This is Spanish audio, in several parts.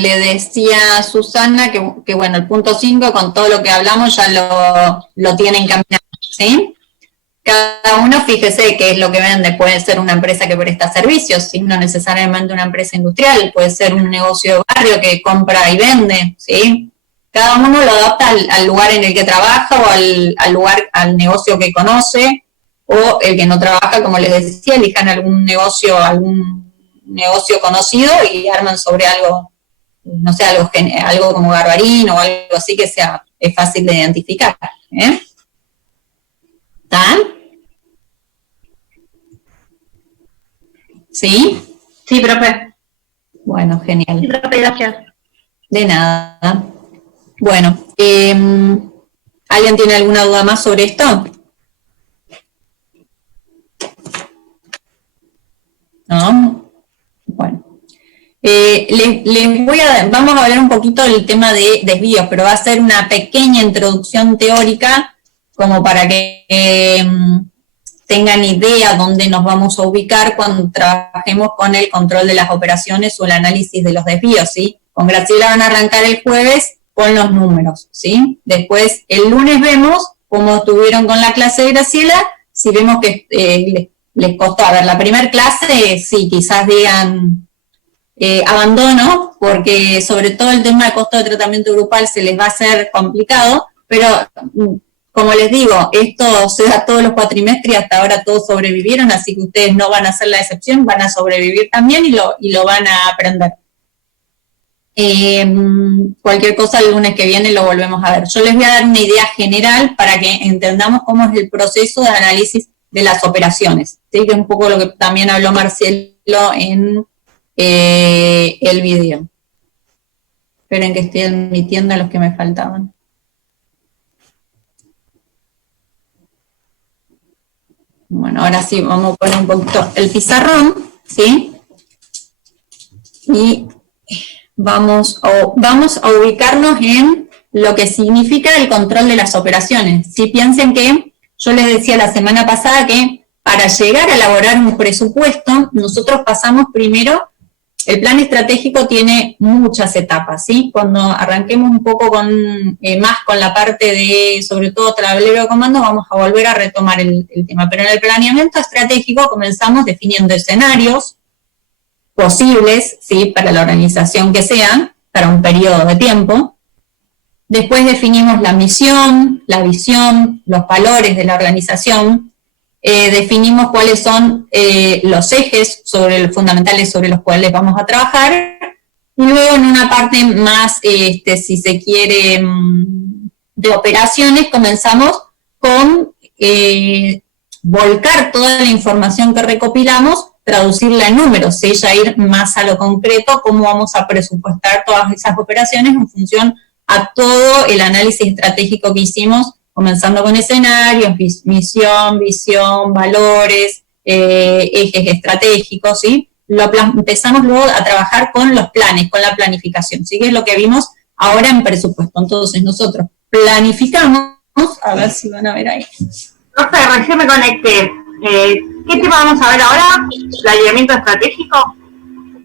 le decía a Susana que, bueno, el punto 5 con todo lo que hablamos ya lo tienen encaminado, ¿sí? Cada uno, fíjese qué es lo que vende. Puede ser una empresa que presta servicios, ¿sí? No necesariamente una empresa industrial, puede ser un negocio de barrio que compra y vende, ¿sí? Cada uno lo adapta al lugar en el que trabaja o al negocio que conoce, o el que no trabaja, como les decía, elijan algún negocio conocido y arman sobre algo, no sé, algo como Garbarín o algo así que sea fácil de identificar. ¿Están? ¿Sí? Sí, profe. Bueno, genial. Sí, profe, gracias. De nada. Bueno, ¿alguien tiene alguna duda más sobre esto? ¿No? Bueno. Vamos a hablar un poquito del tema de desvíos, pero va a ser una pequeña introducción teórica como para que tengan idea dónde nos vamos a ubicar cuando trabajemos con el control de las operaciones o el análisis de los desvíos, ¿sí? Con Graciela van a arrancar el jueves con los números, ¿sí? Después, el lunes vemos cómo estuvieron con la clase de Graciela, si vemos que les costó. A ver, la primera clase, sí, quizás digan abandono, porque sobre todo el tema de costo de tratamiento grupal se les va a hacer complicado, pero como les digo, esto se da todos los cuatrimestres y hasta ahora todos sobrevivieron, así que ustedes no van a ser la excepción, van a sobrevivir también y lo van a aprender. Cualquier cosa el lunes que viene lo volvemos a ver. Yo les voy a dar una idea general para que entendamos cómo es el proceso de análisis de las operaciones, ¿sí? Que es un poco lo que también habló Marcelo en el video. Esperen que estoy admitiendo a los que me faltaban. Bueno, ahora sí, vamos a poner un poquito el pizarrón, ¿sí? Y vamos a ubicarnos en lo que significa el control de las operaciones. ¿Sí? Piensen que yo les decía la semana pasada que para llegar a elaborar un presupuesto, nosotros pasamos primero. El plan estratégico tiene muchas etapas, ¿sí? Cuando arranquemos un poco más con la parte de, sobre todo, tablero de comando, vamos a volver a retomar el tema. Pero en el planeamiento estratégico comenzamos definiendo escenarios posibles, ¿sí? Para la organización que sean, para un periodo de tiempo. Después definimos la misión, la visión, los valores de la organización. Definimos cuáles son los ejes fundamentales sobre los cuales vamos a trabajar, y luego en una parte más, si se quiere, de operaciones, comenzamos con volcar toda la información que recopilamos, traducirla en números, ¿sí? Ya ir más a lo concreto, cómo vamos a presupuestar todas esas operaciones en función a todo el análisis estratégico que hicimos, comenzando con escenarios, misión, visión, valores, ejes estratégicos, ¿sí? Empezamos luego a trabajar con los planes, con la planificación, ¿sí? Que es lo que vimos ahora en presupuesto. Entonces nosotros planificamos, a ver si van a ver ahí. Profe, recién me conecté. ¿Qué tema vamos a ver ahora? ¿Planeamiento estratégico?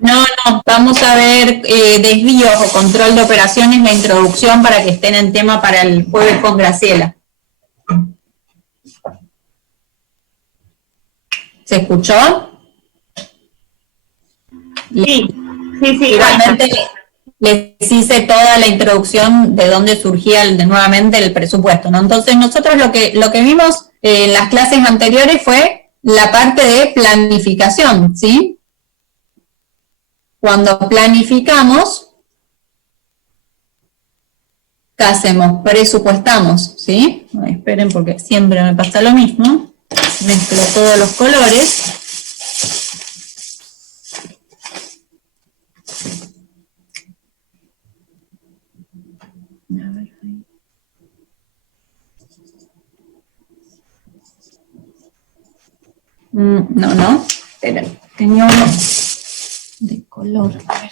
No, vamos a ver desvíos o control de operaciones, la introducción para que estén en tema para el jueves con Graciela. ¿Se escuchó? Sí. Igualmente les hice toda la introducción de dónde surgía nuevamente el presupuesto, ¿no? Entonces nosotros lo que vimos en las clases anteriores fue la parte de planificación, ¿sí? Cuando planificamos, ¿qué hacemos? Presupuestamos, ¿sí? Ay, esperen porque siempre me pasa lo mismo. Mezclo todos los colores. No, esperen, tenía uno de color, a ver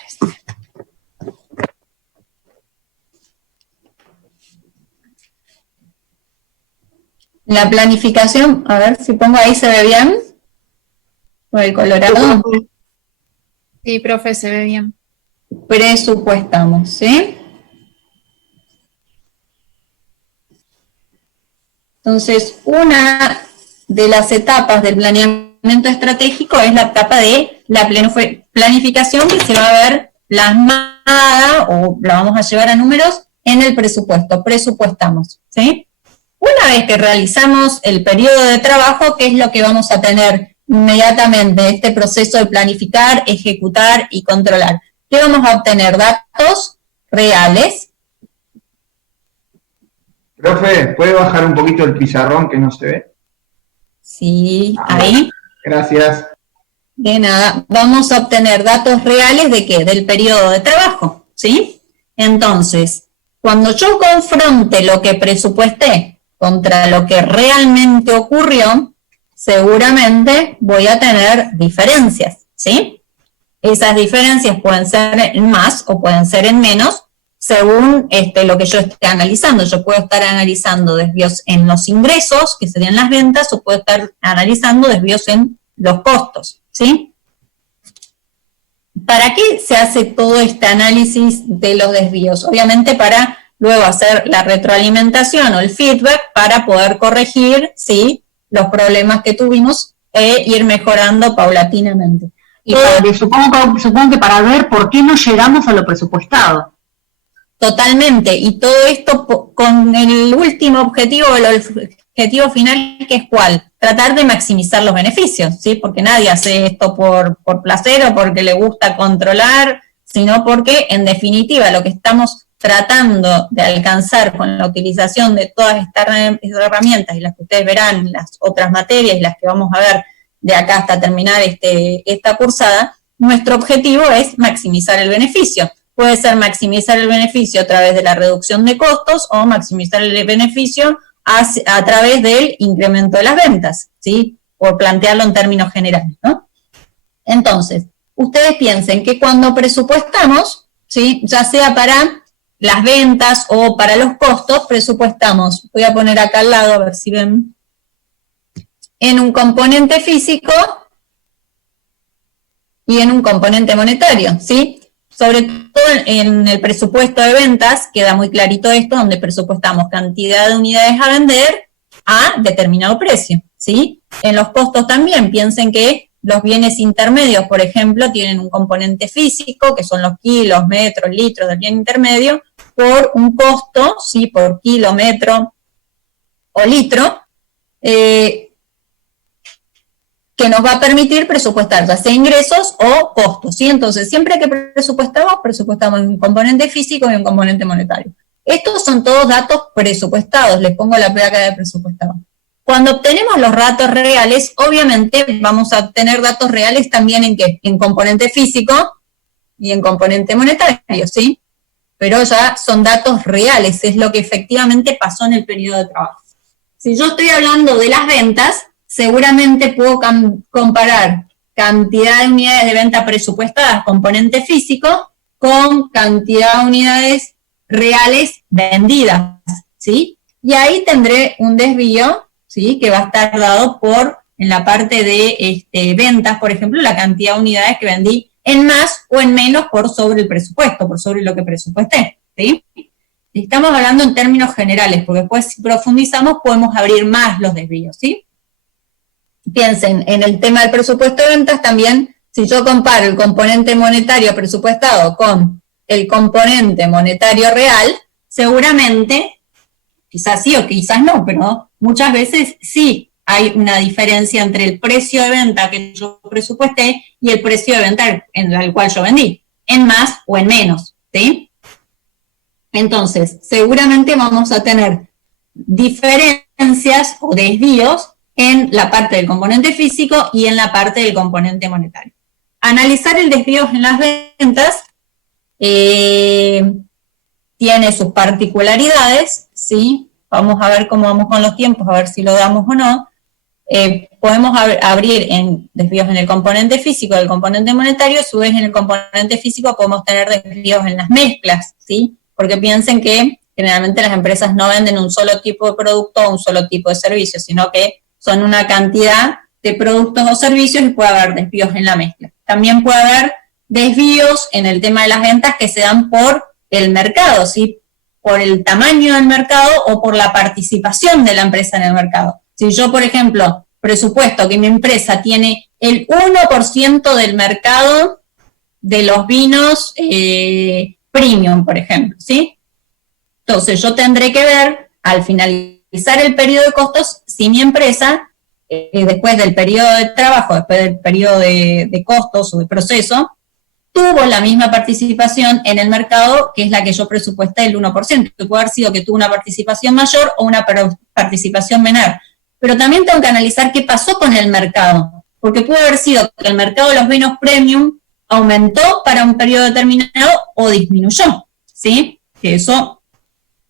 La planificación, a ver si pongo ahí, ¿se ve bien? ¿O el colorado? Sí, profe, se ve bien. presupuestamos, ¿sí? Entonces, una de las etapas del planeamiento estratégico es la etapa de la planificación, que se va a ver plasmada, o la vamos a llevar a números, en el presupuesto, presupuestamos, ¿sí? Una vez que realizamos el periodo de trabajo, ¿qué es lo que vamos a tener inmediatamente? Este proceso de planificar, ejecutar y controlar. ¿Qué vamos a obtener? Datos reales. Profe, ¿puede bajar un poquito el pizarrón que no se ve? Sí, ahí. Gracias. De nada. Vamos a obtener datos reales ¿de qué? Del periodo de trabajo, ¿sí? Entonces, cuando yo confronte lo que presupuesté contra lo que realmente ocurrió, seguramente voy a tener diferencias, ¿sí? Esas diferencias pueden ser en más o pueden ser en menos, según lo que yo esté analizando. Yo puedo estar analizando desvíos en los ingresos, que serían las ventas, o puedo estar analizando desvíos en los costos, ¿sí? ¿Para qué se hace todo este análisis de los desvíos? Obviamente para luego hacer la retroalimentación o el feedback para poder corregir, ¿sí?, los problemas que tuvimos e ir mejorando paulatinamente. Y supongo que para ver por qué no llegamos a lo presupuestado. Totalmente, y todo esto con el último objetivo, el objetivo final, que es ¿cuál? Tratar de maximizar los beneficios, ¿sí? Porque nadie hace esto por placer o porque le gusta controlar, sino porque, en definitiva, lo que estamos tratando de alcanzar con la utilización de todas estas herramientas, y las que ustedes verán en las otras materias y las que vamos a ver de acá hasta terminar esta cursada, nuestro objetivo es maximizar el beneficio. Puede ser maximizar el beneficio a través de la reducción de costos o maximizar el beneficio a través del incremento de las ventas, ¿sí? Por plantearlo en términos generales, ¿no? Entonces, ustedes piensen que cuando presupuestamos, ¿sí?, ya sea para las ventas o para los costos, presupuestamos, voy a poner acá al lado, a ver si ven, en un componente físico y en un componente monetario, ¿sí? Sobre todo en el presupuesto de ventas queda muy clarito esto, donde presupuestamos cantidad de unidades a vender a determinado precio, ¿sí? En los costos también, piensen que los bienes intermedios, por ejemplo, tienen un componente físico, que son los kilos, metros, litros del bien intermedio, por un costo, ¿sí?, por kilo, metro o litro, que nos va a permitir presupuestar ya sea ingresos o costos, ¿sí? Entonces, siempre que presupuestamos en un componente físico y un componente monetario. Estos son todos datos presupuestados, les pongo la placa de presupuestado. Cuando obtenemos los datos reales, obviamente vamos a obtener datos reales también ¿en qué? En componente físico y en componente monetario, ¿sí? Pero ya son datos reales, es lo que efectivamente pasó en el periodo de trabajo. Si yo estoy hablando de las ventas, seguramente puedo comparar cantidad de unidades de venta presupuestadas, componente físico, con cantidad de unidades reales vendidas, ¿sí? Y ahí tendré un desvío, ¿sí?, que va a estar dado por, en la parte de ventas, por ejemplo, la cantidad de unidades que vendí en más o en menos por sobre el presupuesto, por sobre lo que presupuesté, ¿sí? Estamos hablando en términos generales, porque después si profundizamos podemos abrir más los desvíos, ¿sí? Piensen, en el tema del presupuesto de ventas también, si yo comparo el componente monetario presupuestado con el componente monetario real, seguramente, quizás sí o quizás no, pero muchas veces sí hay una diferencia entre el precio de venta que yo presupuesté y el precio de venta en el cual yo vendí, en más o en menos, ¿sí? Entonces, seguramente vamos a tener diferencias o desvíos en la parte del componente físico y en la parte del componente monetario. Analizar el desvío en las ventas tiene sus particularidades, ¿sí? Vamos a ver cómo vamos con los tiempos, a ver si lo damos o no. Podemos abrir en desvíos en el componente físico y el componente monetario, a su vez en el componente físico podemos tener desvíos en las mezclas, ¿sí? Porque piensen que generalmente las empresas no venden un solo tipo de producto o un solo tipo de servicio, sino que son una cantidad de productos o servicios y puede haber desvíos en la mezcla. También puede haber desvíos en el tema de las ventas que se dan por el mercado, ¿sí? Por el tamaño del mercado o por la participación de la empresa en el mercado. Si yo, por ejemplo, presupuesto que mi empresa tiene el 1% del mercado de los vinos premium, por ejemplo, ¿sí? Entonces yo tendré que ver, al finalizar el periodo de costos, si mi empresa, después del periodo de trabajo, después del periodo de costos o de proceso, tuvo la misma participación en el mercado que es la que yo presupuesté del 1%, que puede haber sido que tuvo una participación mayor o una participación menor. Pero también tengo que analizar qué pasó con el mercado, porque puede haber sido que el mercado de los vinos premium aumentó para un periodo determinado o disminuyó, ¿sí? Que eso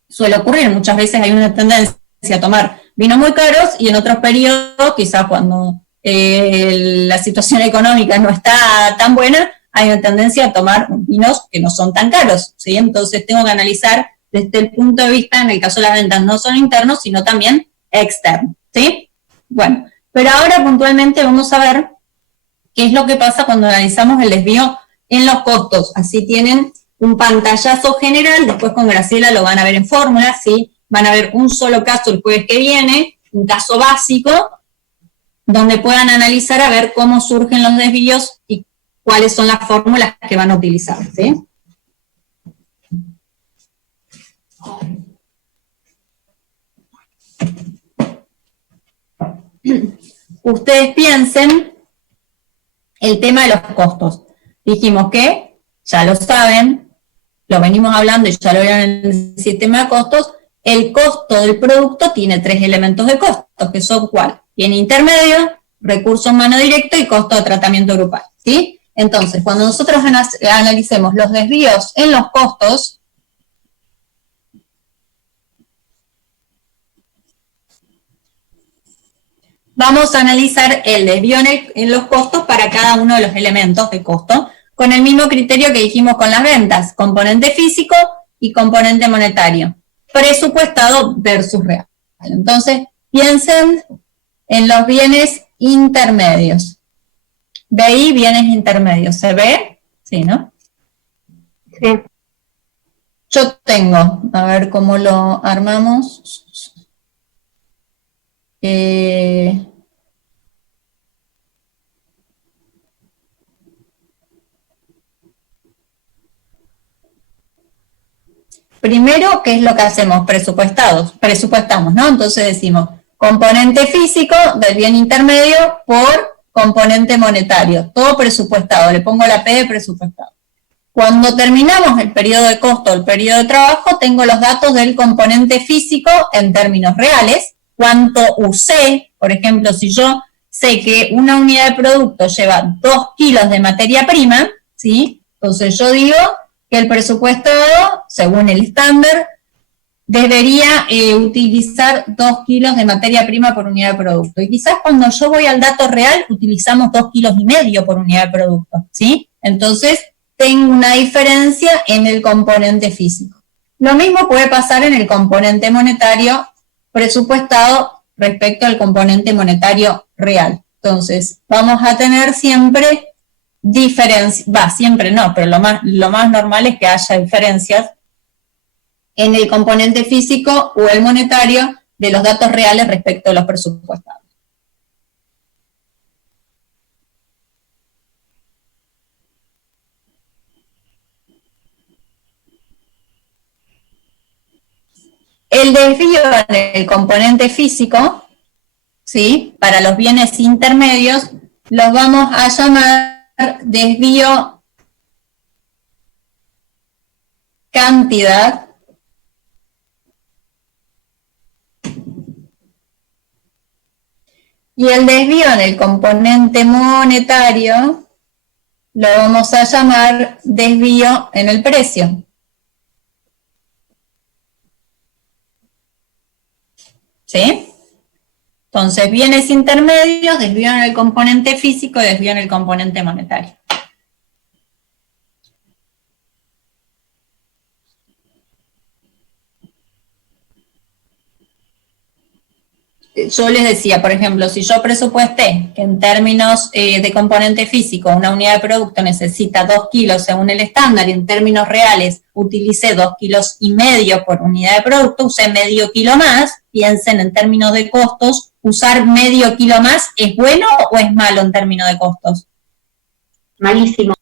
suele ocurrir. Muchas veces hay una tendencia a tomar vinos muy caros y en otros periodos, quizás cuando la situación económica no está tan buena, hay una tendencia a tomar vinos que no son tan caros, ¿sí? Entonces tengo que analizar desde el punto de vista, en el caso de las ventas, no solo internos, sino también externos, ¿sí? Bueno, pero ahora puntualmente vamos a ver qué es lo que pasa cuando analizamos el desvío en los costos. Así tienen un pantallazo general, después con Graciela lo van a ver en fórmula, ¿sí? Van a ver un solo caso el jueves que viene, un caso básico, donde puedan analizar a ver cómo surgen los desvíos y cuáles son las fórmulas que van a utilizar, ¿sí? Ustedes piensen el tema de los costos. Dijimos que, ya lo saben, lo venimos hablando y ya lo vieron en el sistema de costos, el costo del producto tiene 3 elementos de costos, que son ¿cuál? Tiene intermedio, recurso humano directo y costo de tratamiento grupal, ¿sí? Entonces, cuando nosotros analicemos los desvíos en los costos, vamos a analizar el desvío en los costos para cada uno de los elementos de costo, con el mismo criterio que dijimos con las ventas, componente físico y componente monetario, presupuestado versus real. Entonces, piensen en los bienes intermedios. BI, bienes intermedios. ¿Se ve? Sí, ¿no? Sí. Yo tengo, a ver cómo lo armamos. Primero, ¿qué es lo que hacemos? Presupuestamos, ¿no? Entonces decimos, componente físico del bien intermedio por componente monetario, todo presupuestado, le pongo la P de presupuestado. Cuando terminamos el periodo de costo, el periodo de trabajo, tengo los datos del componente físico en términos reales, cuánto usé, por ejemplo, si yo sé que una unidad de producto lleva 2 kilos de materia prima, ¿sí? Entonces yo digo que el presupuestado, según el estándar, debería utilizar 2 kilos de materia prima por unidad de producto. Y quizás cuando yo voy al dato real, utilizamos 2,5 kilos por unidad de producto, ¿sí? Entonces, tengo una diferencia en el componente físico. Lo mismo puede pasar en el componente monetario presupuestado respecto al componente monetario real. Entonces, vamos a tener siempre diferencias, siempre no, pero lo más normal es que haya diferencias en el componente físico o el monetario de los datos reales respecto a los presupuestados. El desvío en el componente físico, ¿sí? Para los bienes intermedios, los vamos a llamar desvío cantidad y el desvío en el componente monetario lo vamos a llamar desvío en el precio. ¿Sí? Entonces, bienes intermedios, desvío en el componente físico y desvío en el componente monetario. yo les decía, por ejemplo, si yo presupuesté que en términos de componente físico una unidad de producto necesita 2 kilos según el estándar y en términos reales utilicé 2,5 kilos por unidad de producto, usé medio kilo más, piensen en términos de costos, ¿usar medio kilo más es bueno o es malo en términos de costos? Malísimo.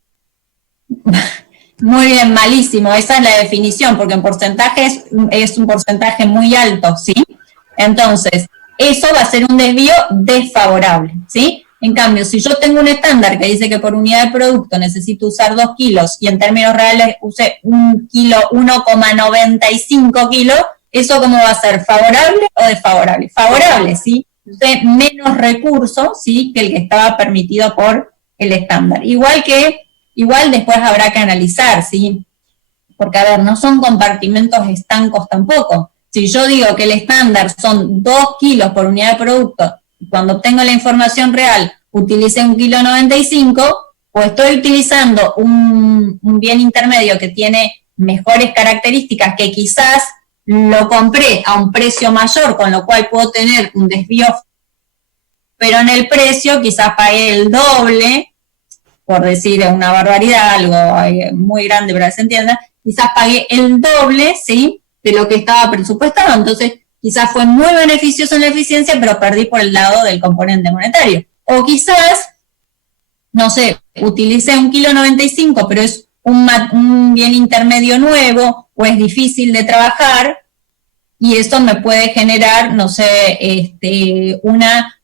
Muy bien, malísimo, esa es la definición, porque en porcentajes es un porcentaje muy alto, ¿sí? Entonces, eso va a ser un desvío desfavorable, ¿sí? En cambio, si yo tengo un estándar que dice que por unidad de producto necesito usar 2 kilos y en términos reales use 1,95 kilos, ¿eso cómo va a ser? ¿Favorable o desfavorable? Favorable, ¿sí? Usé menos recursos, ¿sí? Que el que estaba permitido por el estándar. Igual después habrá que analizar, ¿sí? Porque, a ver, no son compartimentos estancos tampoco. Si yo digo que el estándar son 2 kilos por unidad de producto, y cuando obtengo la información real utilicé 1,95 kg, o estoy utilizando un bien intermedio que tiene mejores características, que quizás lo compré a un precio mayor, con lo cual puedo tener un desvío, pero en el precio quizás pagué el doble, por decir una barbaridad, algo muy grande para que se entienda, quizás pagué el doble, ¿sí?, de lo que estaba presupuestado. Entonces, quizás fue muy beneficioso en la eficiencia, pero perdí por el lado del componente monetario. O quizás, no sé, utilicé 1,95 kg, pero es un bien intermedio nuevo, o es difícil de trabajar, y eso me puede generar, no sé,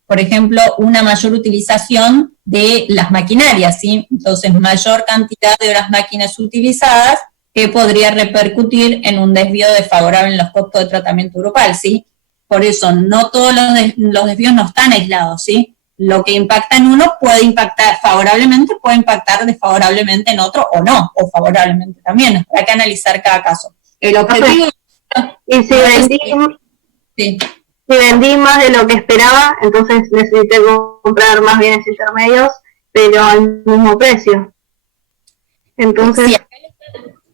por ejemplo, una mayor utilización de las maquinarias, ¿sí? Entonces, mayor cantidad de horas máquinas utilizadas, que podría repercutir en un desvío desfavorable en los costos de tratamiento grupal, ¿sí? Por eso, no todos los desvíos no están aislados, ¿sí? Lo que impacta en uno puede impactar favorablemente, puede impactar desfavorablemente en otro, o no, o favorablemente también. Hay que analizar cada caso. El objetivo... Y si vendí más de lo que esperaba, entonces necesité comprar más bienes intermedios, pero al mismo precio. Entonces... Sí,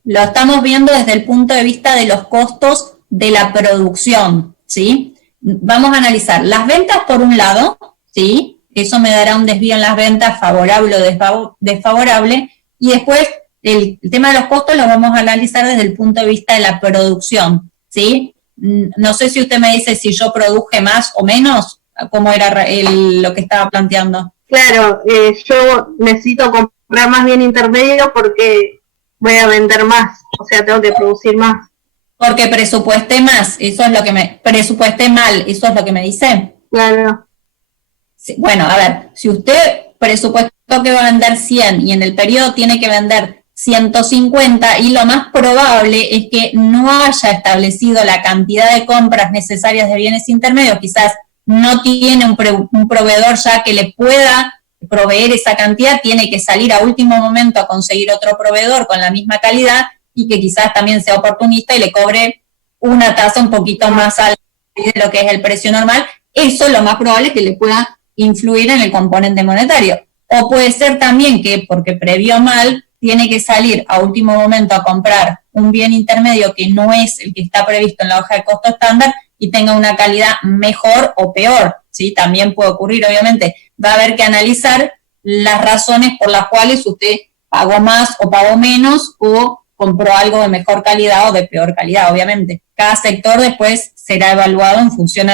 lo estamos viendo desde el punto de vista de los costos de la producción, ¿sí? Vamos a analizar las ventas por un lado, ¿sí? Eso me dará un desvío en las ventas favorable o desfavorable, y después el tema de los costos lo vamos a analizar desde el punto de vista de la producción, ¿sí? No sé si usted me dice si yo produje más o menos, cómo era lo que estaba planteando. Claro, yo necesito comprar más bien intermedio porque voy a vender más, o sea, tengo que producir más. Porque presupuesté más, eso es lo que presupuesté mal, eso es lo que me dice. Claro. Sí, bueno, a ver, si usted presupuestó que va a vender 100 y en el periodo tiene que vender 150, y lo más probable es que no haya establecido la cantidad de compras necesarias de bienes intermedios, quizás no tiene un proveedor ya que le pueda proveer esa cantidad, tiene que salir a último momento a conseguir otro proveedor con la misma calidad y que quizás también sea oportunista y le cobre una tasa un poquito más alta de lo que es el precio normal. Eso lo más probable es que le pueda influir en el componente monetario. O puede ser también que, porque previó mal, tiene que salir a último momento a comprar un bien intermedio que no es el que está previsto en la hoja de costo estándar y tenga una calidad mejor o peor, ¿sí? También puede ocurrir, obviamente. Va a haber que analizar las razones por las cuales usted pagó más o pagó menos, o compró algo de mejor calidad o de peor calidad, obviamente. Cada sector después será evaluado en función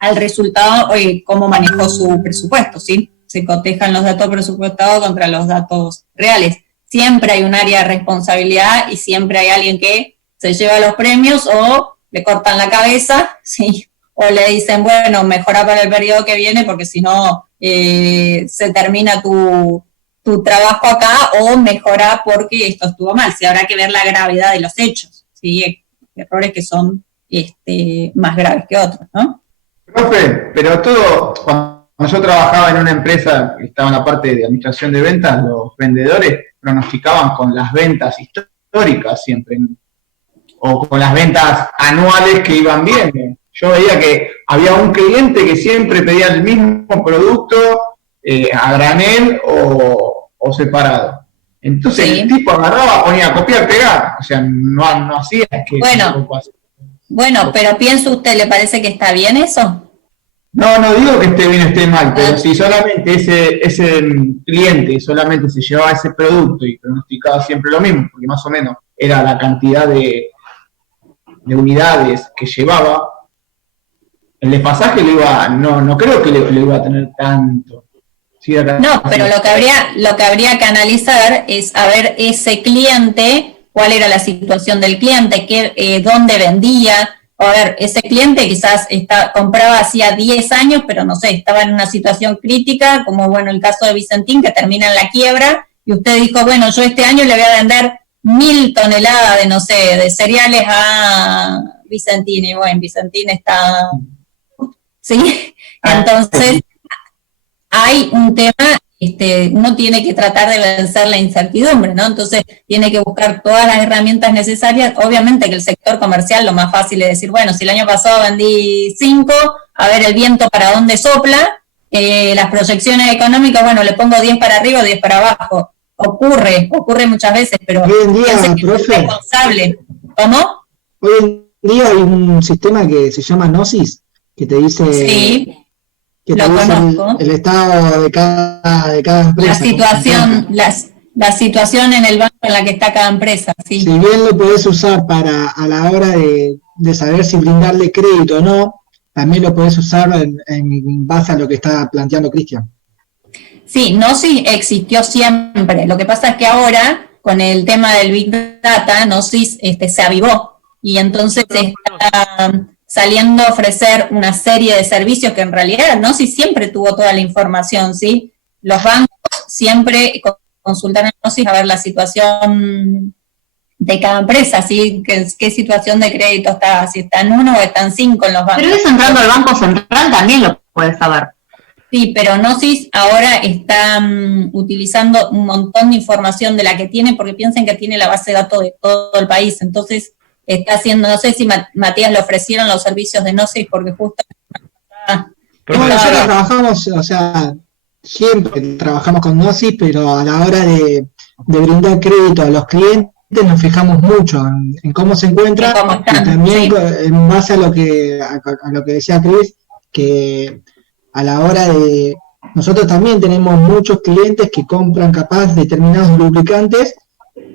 al resultado y cómo manejó su presupuesto, ¿sí? Se cotejan los datos presupuestados contra los datos reales. Siempre hay un área de responsabilidad y siempre hay alguien que se lleva los premios o le cortan la cabeza, ¿sí? O le dicen, bueno, mejora para el periodo que viene porque si no se termina tu trabajo acá, o mejora porque esto estuvo mal. Sí, habrá que ver la gravedad de los hechos, ¿sí? Errores que son más graves que otros, ¿no? Profe, pero cuando yo trabajaba en una empresa que estaba en la parte de administración de ventas, los vendedores pronosticaban con las ventas históricas siempre, o con las ventas anuales que iban bien. Yo veía que había un cliente que siempre pedía el mismo producto a granel o separado. Entonces sí, el tipo agarraba, ponía copiar, pegar, o sea, no hacía que... Bueno, pero ¿piensa usted, le parece que está bien eso? No digo que esté bien o esté mal, pero si solamente ese cliente solamente se llevaba ese producto y pronosticaba siempre lo mismo, porque más o menos era la cantidad de unidades que llevaba, el desfasaje no creo que le iba a tener tanto. Sí, no, pero lo que habría que analizar es a ver ese cliente, cuál era la situación del cliente, dónde vendía. A ver, ese cliente quizás compraba hacía 10 años, pero no sé, estaba en una situación crítica, como bueno el caso de Vicentín, que termina en la quiebra, y usted dijo, bueno, yo este año le voy a vender 1000 toneladas de, no sé, de cereales a Vicentín, y bueno, Vicentín está... ¿Sí? Entonces, hay un tema, uno tiene que tratar de vencer la incertidumbre, ¿no? Entonces, tiene que buscar todas las herramientas necesarias. Obviamente que el sector comercial lo más fácil es decir, bueno, si el año pasado vendí 5, a ver el viento para dónde sopla, las proyecciones económicas, bueno, le pongo 10 para arriba o 10 para abajo. Ocurre muchas veces, pero hoy en día, profe, es responsable. ¿Cómo? Hoy en día hay un sistema que se llama Gnosis, que te dice... Sí. Que Lo conozco. El estado de cada empresa. La situación en el banco en la que está cada empresa, sí. Si bien lo podés usar a la hora de saber si brindarle crédito o no, también lo podés usar en base a lo que está planteando Cristian. Sí, Gnosis existió siempre. Lo que pasa es que ahora, con el tema del Big Data, Gnosis se avivó. Y entonces está saliendo a ofrecer una serie de servicios que en realidad Gnosis siempre tuvo toda la información, ¿sí? Los bancos siempre consultaron a Gnosis a ver la situación de cada empresa, ¿sí? ¿Qué situación de crédito está? Si está en 1 o está en 5 en los bancos. Pero eso entrando al Banco Central también lo puedes saber. Sí, pero Gnosis ahora está utilizando un montón de información de la que tiene, porque piensen que tiene la base de datos de todo el país, entonces... Está haciendo, no sé si Matías le ofrecieron los servicios de Gnosis porque justo... Nosotros trabajamos, o sea, siempre trabajamos con Gnosis, pero a la hora de brindar crédito a los clientes nos fijamos mucho en cómo se encuentra y también sí, en base a lo que decía Cris, que a la hora de... Nosotros también tenemos muchos clientes que compran capaz determinados lubricantes,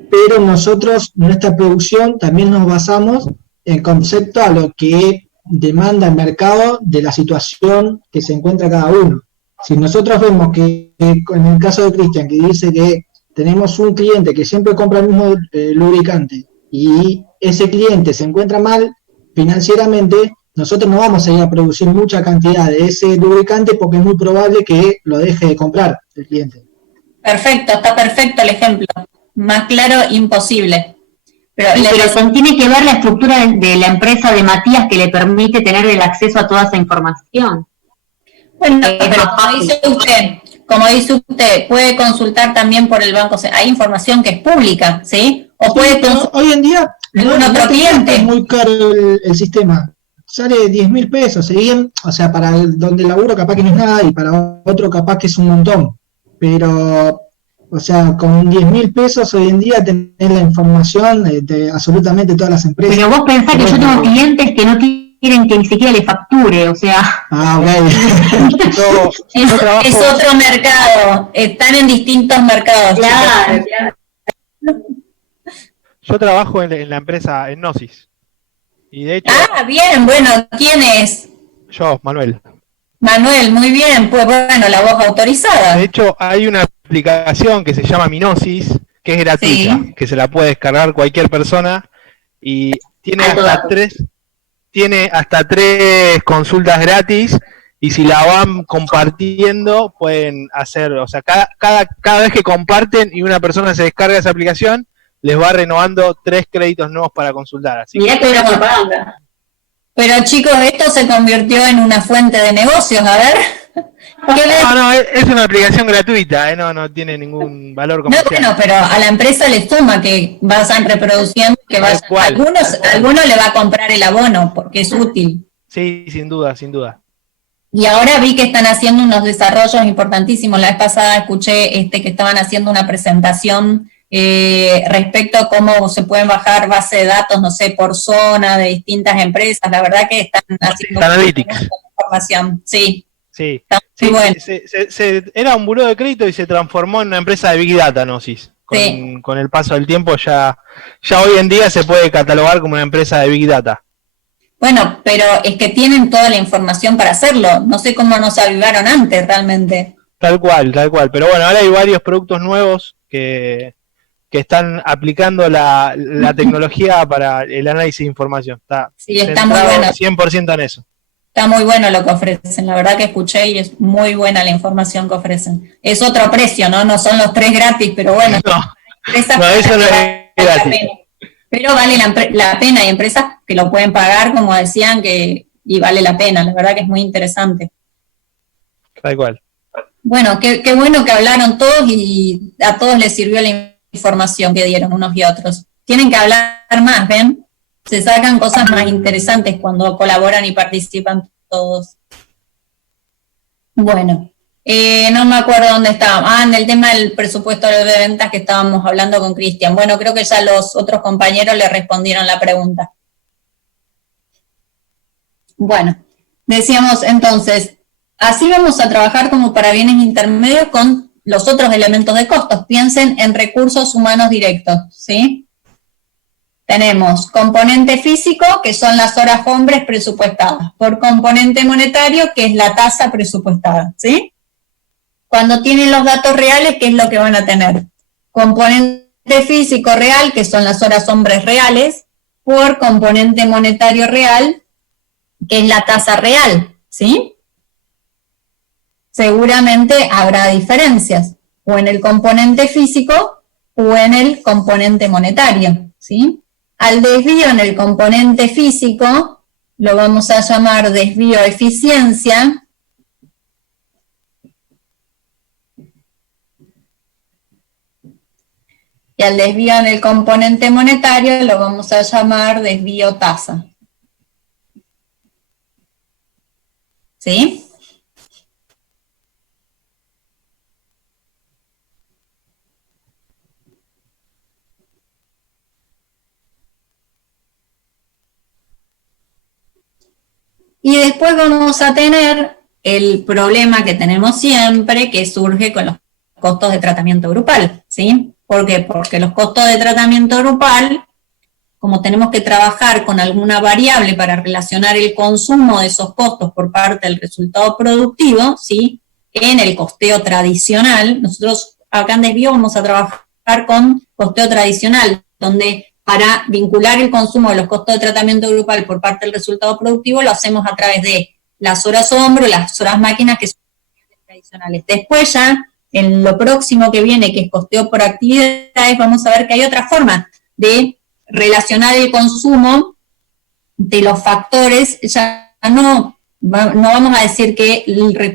pero nosotros, nuestra producción, también nos basamos en concepto a lo que demanda el mercado de la situación que se encuentra cada uno. Si nosotros vemos que en el caso de Cristian, que dice que tenemos un cliente que siempre compra el mismo lubricante y ese cliente se encuentra mal financieramente, nosotros no vamos a ir a producir mucha cantidad de ese lubricante porque es muy probable que lo deje de comprar el cliente. Perfecto, está perfecto el ejemplo. Más claro, imposible. Pero tiene que ver la estructura de la empresa de Matías que le permite tener el acceso a toda esa información. Bueno, pero como dice usted, puede consultar también por el banco. Hay información que es pública, ¿sí? O puede hoy en día algún otro cliente. Es muy caro el sistema. Sale 10.000 pesos, o sea, para donde laburo capaz que no es nada y para otro capaz que es un montón. Pero... O sea, con 10.000 pesos hoy en día tener la información de absolutamente todas las empresas. Pero vos pensás que yo tengo clientes que no quieren que ni siquiera le facture, o sea... Ah, ok. Es otro mercado, están en distintos mercados. Claro. Yo trabajo en la empresa en Gnosis. Y de hecho... Ah, bien, bueno, ¿quién es? Yo, Manuel. Manuel, muy bien, pues bueno, la voz autorizada. De hecho, hay una aplicación que se llama Minosis, que es gratuita, sí, que se la puede descargar cualquier persona y tiene hasta tres consultas gratis y si la van compartiendo pueden hacer, o sea, cada vez que comparten y una persona se descarga esa aplicación, les va renovando 3 créditos nuevos para consultar. Así mirá que una propaganda. Pero chicos, esto se convirtió en una fuente de negocios, a ver. No, es una aplicación gratuita, no tiene ningún valor comercial. No, bueno, pero a la empresa le suma que vayan reproduciendo, que vayan, algunos le va a comprar el abono porque es útil. Sí, sin duda. Y ahora vi que están haciendo unos desarrollos importantísimos. La vez pasada escuché que estaban haciendo una presentación respecto a cómo se pueden bajar bases de datos, no sé, por zona de distintas empresas. La verdad que están haciendo Analytics. información. Sí, Sí, está sí, muy bueno. era un buró de crédito y se transformó en una empresa de Big Data, Gnosis. Sí. Con el paso del tiempo ya hoy en día se puede catalogar como una empresa de Big Data. Bueno, pero es que tienen toda la información para hacerlo. No sé cómo nos avivaron antes realmente. Tal cual. Pero bueno, ahora hay varios productos nuevos que están aplicando la tecnología para el análisis de información. Está Sí, está muy centrado bueno. 100% en eso. Está muy bueno lo que ofrecen. La verdad que escuché y es muy buena la información que ofrecen. Es otro precio, ¿no? No son los 3 gratis, pero bueno. No, eso no es gratis. Pero vale la pena. Hay empresas que lo pueden pagar, como decían, y vale la pena. La verdad que es muy interesante. Tal cual. Bueno, qué bueno que hablaron todos y a todos les sirvió la información que dieron unos y otros. Tienen que hablar más, ¿ven? Se sacan cosas más interesantes cuando colaboran y participan todos. Bueno, no me acuerdo dónde estábamos. En el tema del presupuesto de ventas que estábamos hablando con Cristian. Bueno, creo que ya los otros compañeros le respondieron la pregunta. Bueno, decíamos entonces, así vamos a trabajar como para bienes intermedios con los otros elementos de costos. Piensen en recursos humanos directos, ¿sí? Tenemos componente físico, que son las horas hombres presupuestadas, por componente monetario, que es la tasa presupuestada, ¿sí? Cuando tienen los datos reales, ¿qué es lo que van a tener? Componente físico real, que son las horas hombres reales, por componente monetario real, que es la tasa real, ¿sí? Seguramente habrá diferencias, o en el componente físico o en el componente monetario, ¿sí? Al desvío en el componente físico lo vamos a llamar desvío eficiencia. Y al desvío en el componente monetario lo vamos a llamar desvío tasa. ¿Sí? Y después vamos a tener el problema que tenemos siempre, que surge con los costos de tratamiento grupal, ¿sí? ¿Por qué? Porque los costos de tratamiento grupal, como tenemos que trabajar con alguna variable para relacionar el consumo de esos costos por parte del resultado productivo, ¿sí? En el costeo tradicional, nosotros acá en Desvío vamos a trabajar con costeo tradicional, donde para vincular el consumo de los costos de tratamiento grupal por parte del resultado productivo lo hacemos a través de las horas hombro, las horas máquinas, que son tradicionales. Después ya, en lo próximo que viene, que es costeo por actividades, vamos a ver que hay otra forma de relacionar el consumo de los factores. Ya no vamos a decir que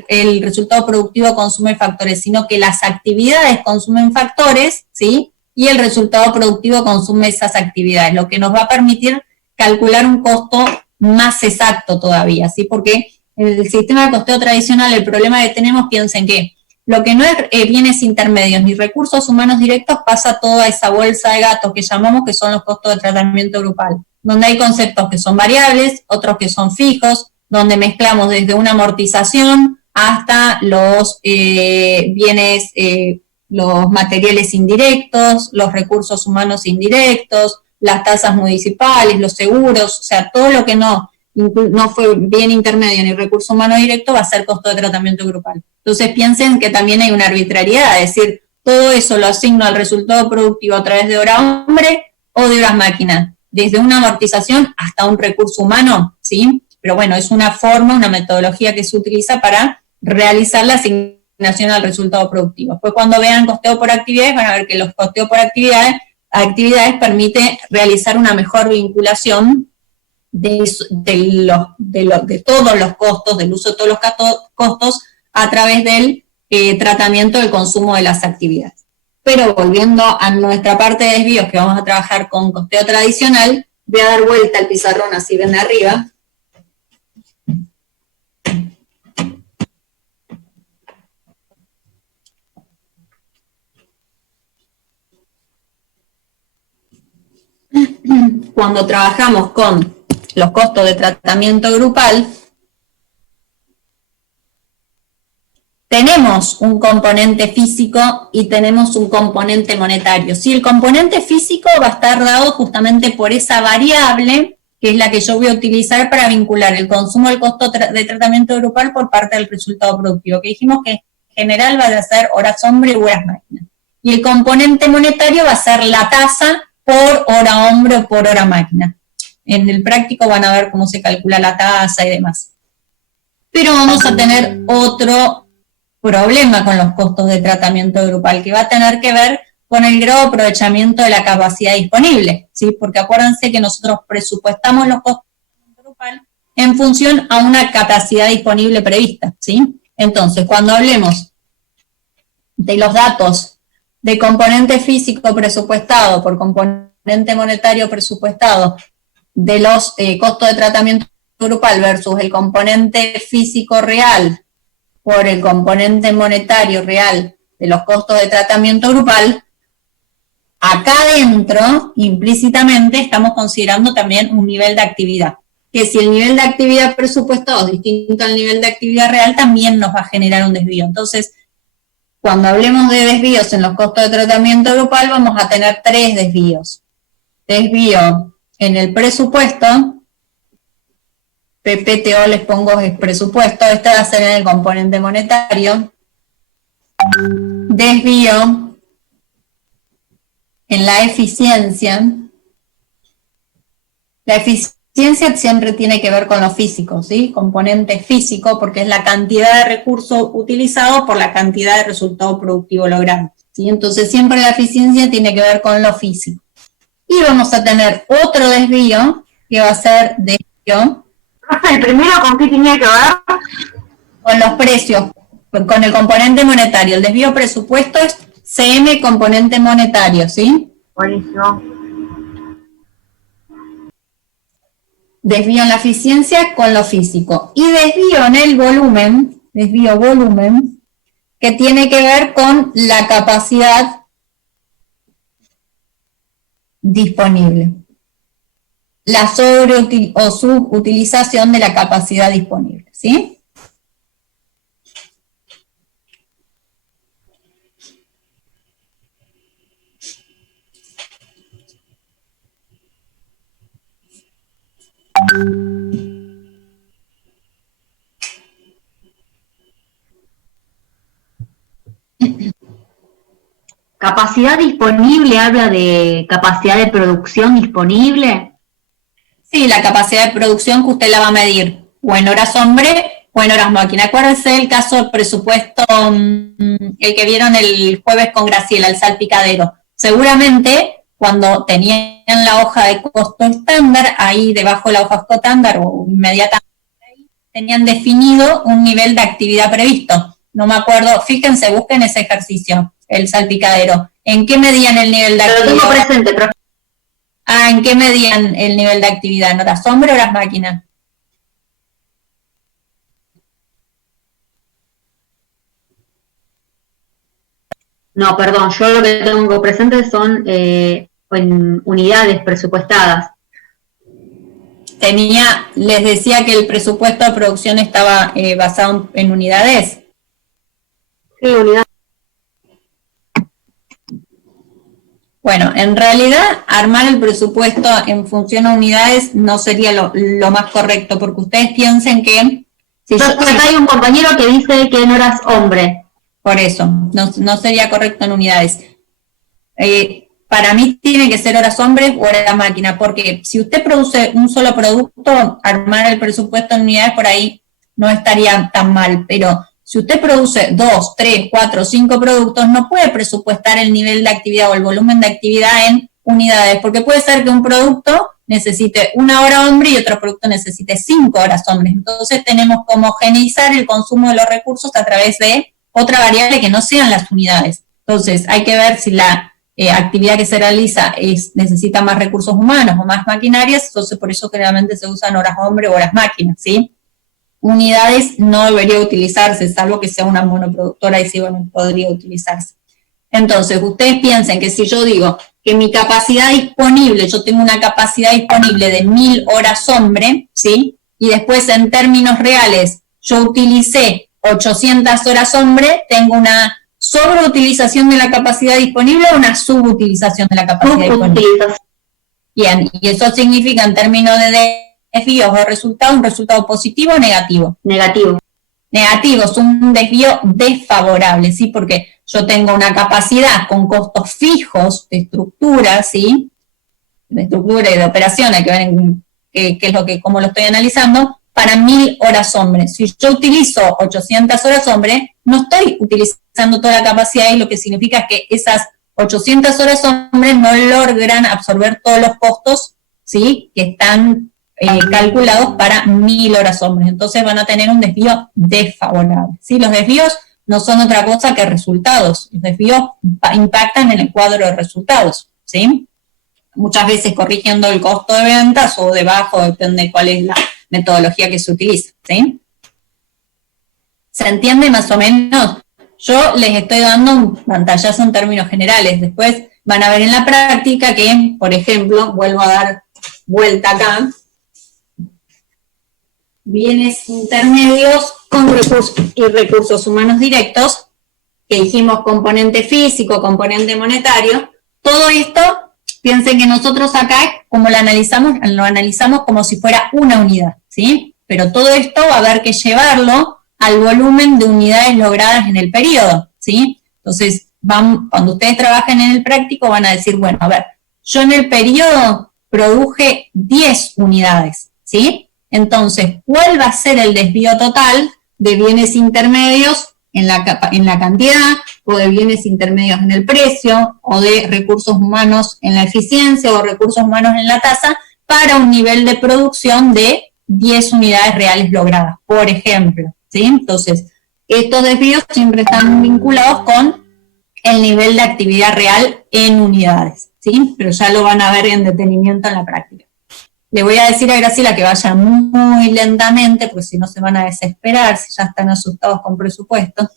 el resultado productivo consume factores, sino que las actividades consumen factores, ¿sí? Y el resultado productivo consume esas actividades, lo que nos va a permitir calcular un costo más exacto todavía, ¿sí? Porque en el sistema de costeo tradicional el problema que tenemos, piensen que lo que no es bienes intermedios ni recursos humanos directos pasa toda esa bolsa de gatos que llamamos, que son los costos de tratamiento grupal, donde hay conceptos que son variables, otros que son fijos, donde mezclamos desde una amortización hasta los bienes, los materiales indirectos, los recursos humanos indirectos, las tasas municipales, los seguros, o sea, todo lo que no fue bien intermedio ni recurso humano directo va a ser costo de tratamiento grupal. Entonces piensen que también hay una arbitrariedad, es decir, todo eso lo asigno al resultado productivo a través de hora hombre o de horas máquina, desde una amortización hasta un recurso humano, ¿sí? Pero bueno, es una forma, una metodología que se utiliza para realizar la asignación al resultado productivo. Después cuando vean costeo por actividades van a ver que los costeos por actividades permite realizar una mejor vinculación de todos los costos, del uso de todos los costos a través del tratamiento del consumo de las actividades. Pero volviendo a nuestra parte de desvíos, que vamos a trabajar con costeo tradicional, voy a dar vuelta al pizarrón, así ven de arriba. cuando trabajamos con los costos de tratamiento grupal, tenemos un componente físico y tenemos un componente monetario. Sí, el componente físico va a estar dado justamente por esa variable, que es la que yo voy a utilizar para vincular el consumo del costo de tratamiento grupal por parte del resultado productivo, que dijimos que en general va a ser horas hombre y horas máquina. Y el componente monetario va a ser la tasa por hora hombre o por hora máquina. En el práctico van a ver cómo se calcula la tasa y demás. Pero vamos a tener otro problema con los costos de tratamiento grupal, que va a tener que ver con el grado de aprovechamiento de la capacidad disponible, ¿sí? Porque acuérdense que nosotros presupuestamos los costos de tratamiento grupal en función a una capacidad disponible prevista, ¿sí? Entonces, cuando hablemos de los datos de componente físico presupuestado por componente monetario presupuestado de los costos de tratamiento grupal versus el componente físico real por el componente monetario real de los costos de tratamiento grupal, acá adentro, implícitamente, estamos considerando también un nivel de actividad, que si el nivel de actividad presupuestado es distinto al nivel de actividad real, también nos va a generar un desvío. Entonces, cuando hablemos de desvíos en los costos de tratamiento grupal, vamos a tener 3 desvíos. Desvío en el presupuesto, PPTO les pongo es presupuesto, este va a ser en el componente monetario. Desvío en la eficiencia. La eficiencia siempre tiene que ver con lo físico, ¿sí? Componente físico, porque es la cantidad de recursos utilizados por la cantidad de resultado productivo logrado, ¿sí? Entonces siempre la eficiencia tiene que ver con lo físico. Y vamos a tener otro desvío, que va a ser desvío. ¿El primero con qué tenía que ver? Con los precios, con el componente monetario. El desvío presupuesto es CM componente monetario, ¿sí? Buenísimo. Desvío en la eficiencia con lo físico. Y desvío en el volumen, desvío volumen, que tiene que ver con la capacidad disponible. La sobre- o subutilización de la capacidad disponible, ¿sí? ¿Capacidad disponible habla de capacidad de producción disponible? Sí, la capacidad de producción que usted la va a medir o en horas hombre o en horas máquina. Acuérdense el caso del presupuesto, el que vieron el jueves con Graciela, el salpicadero. Seguramente cuando tenían la hoja de costo estándar, ahí debajo de la hoja de costo estándar o inmediatamente tenían definido un nivel de actividad previsto. No me acuerdo, fíjense, busquen ese ejercicio, el salpicadero. ¿En qué medían el nivel de actividad? Lo tengo presente, profe. ¿En qué medían el nivel de actividad? ¿En horas hombre o horas máquina? No, perdón, yo lo que tengo presente son en unidades presupuestadas. Les decía que el presupuesto de producción estaba basado en unidades. Sí, unidad. Bueno, en realidad armar el presupuesto en función a unidades no sería lo más correcto, porque ustedes piensen que... Acá hay un compañero que dice que en horas hombre. Por eso, no sería correcto en unidades. Para mí tiene que ser horas hombres o horas máquina, porque si usted produce un solo producto, armar el presupuesto en unidades por ahí no estaría tan mal, pero si usted produce 2, 3, 4, 5 productos, no puede presupuestar el nivel de actividad o el volumen de actividad en unidades, porque puede ser que un producto necesite 1 hora hombre y otro producto necesite 5 horas hombres. Entonces tenemos que homogeneizar el consumo de los recursos a través de otra variable que no sean las unidades. Entonces hay que ver si la actividad que se realiza necesita más recursos humanos o más maquinarias, entonces por eso generalmente se usan horas hombre o horas máquinas, ¿sí? Unidades no debería utilizarse, salvo que sea una monoproductora y sí, bueno, podría utilizarse. Entonces, ustedes piensen que si yo digo que mi capacidad disponible, yo tengo una capacidad disponible de 1000 horas hombre, ¿sí? Y después en términos reales yo utilicé 800 horas hombre, tengo una sobreutilización de la capacidad disponible o una subutilización de la capacidad disponible. Bien, y eso significa en términos de desvíos o resultados, un resultado positivo o negativo. Negativo. Negativo, es un desvío desfavorable, ¿sí? Porque yo tengo una capacidad con costos fijos de estructura, ¿sí? De estructura y de operación, hay que ver qué es lo que, cómo lo estoy analizando, para 1000 horas hombre. Si yo utilizo 800 horas hombre, no estoy utilizando toda la capacidad y lo que significa es que esas 800 horas hombre no logran absorber todos los costos, ¿sí? Que están calculados para 1000 horas hombres. Entonces van a tener un desvío desfavorable, ¿sí? Los desvíos no son otra cosa que resultados. Los desvíos impactan en el cuadro de resultados, ¿sí? Muchas veces corrigiendo el costo de ventas o debajo, depende de cuál es la metodología que se utiliza, ¿sí? ¿Se entiende más o menos? Yo les estoy dando un pantallazo en términos generales. Después van a ver en la práctica que, por ejemplo, vuelvo a dar vuelta acá, bienes intermedios con recursos y recursos humanos directos, que dijimos componente físico, componente monetario. Todo esto, piensen que nosotros acá, como lo analizamos como si fuera una unidad, ¿sí? Pero todo esto va a haber que llevarlo al volumen de unidades logradas en el periodo, ¿sí? Entonces, cuando ustedes trabajen en el práctico van a decir, bueno, a ver, yo en el periodo produje 10 unidades, ¿sí? Entonces, ¿cuál va a ser el desvío total de bienes intermedios en la cantidad, o de bienes intermedios en el precio, o de recursos humanos en la eficiencia, o recursos humanos en la tasa, para un nivel de producción de 10 unidades reales logradas, por ejemplo, ¿sí? Entonces, estos desvíos siempre están vinculados con el nivel de actividad real en unidades, ¿sí? Pero ya lo van a ver en detenimiento en la práctica. Le voy a decir a Graciela que vaya muy lentamente, porque si no se van a desesperar, si ya están asustados con presupuesto.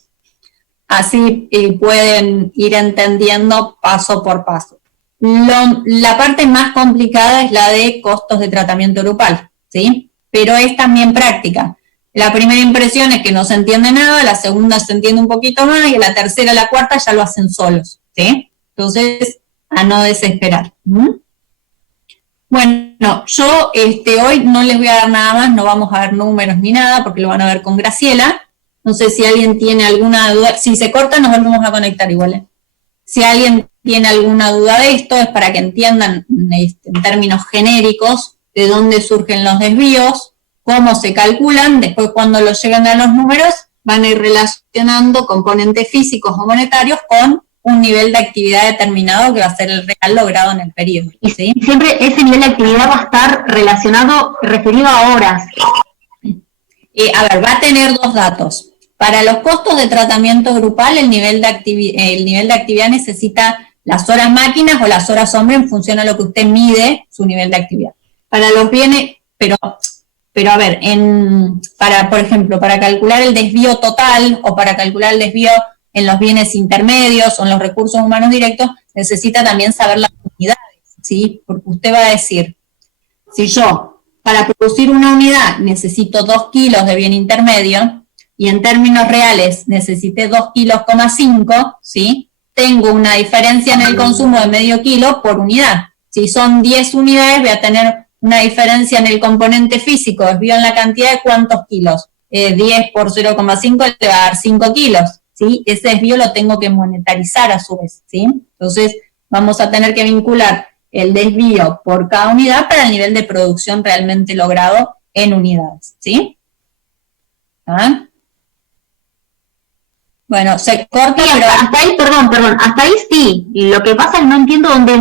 Así pueden ir entendiendo paso por paso. La parte más complicada es la de costos de tratamiento grupal, ¿sí? Pero es también práctica. La primera impresión es que no se entiende nada, la segunda se entiende un poquito más, y la tercera y la cuarta ya lo hacen solos, ¿sí? Entonces, a no desesperar. Bueno, yo hoy no les voy a dar nada más, no vamos a ver números ni nada, porque lo van a ver con Graciela. No sé si alguien tiene alguna duda. Si se corta, nos volvemos a conectar igual, ¿eh? Si alguien tiene alguna duda de esto, es para que entiendan en términos genéricos de dónde surgen los desvíos, cómo se calculan. Después, cuando lo lleguen a los números, van a ir relacionando componentes físicos o monetarios con un nivel de actividad determinado que va a ser el real logrado en el periodo, ¿sí? Y siempre ese nivel de actividad va a estar referido a horas. A ver, va a tener dos datos. Para los costos de tratamiento grupal, el nivel de actividad necesita las horas máquinas o las horas hombre en función a lo que usted mide su nivel de actividad. Para los bienes, pero a ver, por ejemplo, para calcular el desvío total o para calcular el desvío en los bienes intermedios o en los recursos humanos directos, necesita también saber las unidades, ¿sí? Porque usted va a decir, si yo, para producir una unidad, necesito 2 kilos de bien intermedio, y en términos reales necesité 2,5 kilos, ¿sí? Tengo una diferencia en el consumo de medio kilo por unidad. Si son 10 unidades, voy a tener una diferencia en el componente físico, desvío en la cantidad de cuántos kilos. 10 por 0,5 le va a dar 5 kilos. ¿Sí? Ese desvío lo tengo que monetarizar a su vez, ¿sí? Entonces, vamos a tener que vincular el desvío por cada unidad para el nivel de producción realmente logrado en unidades, ¿sí? ¿Ah? Bueno, se corta, Sí, pero... hasta ahí, perdón, hasta ahí sí. Lo que pasa es que no entiendo dónde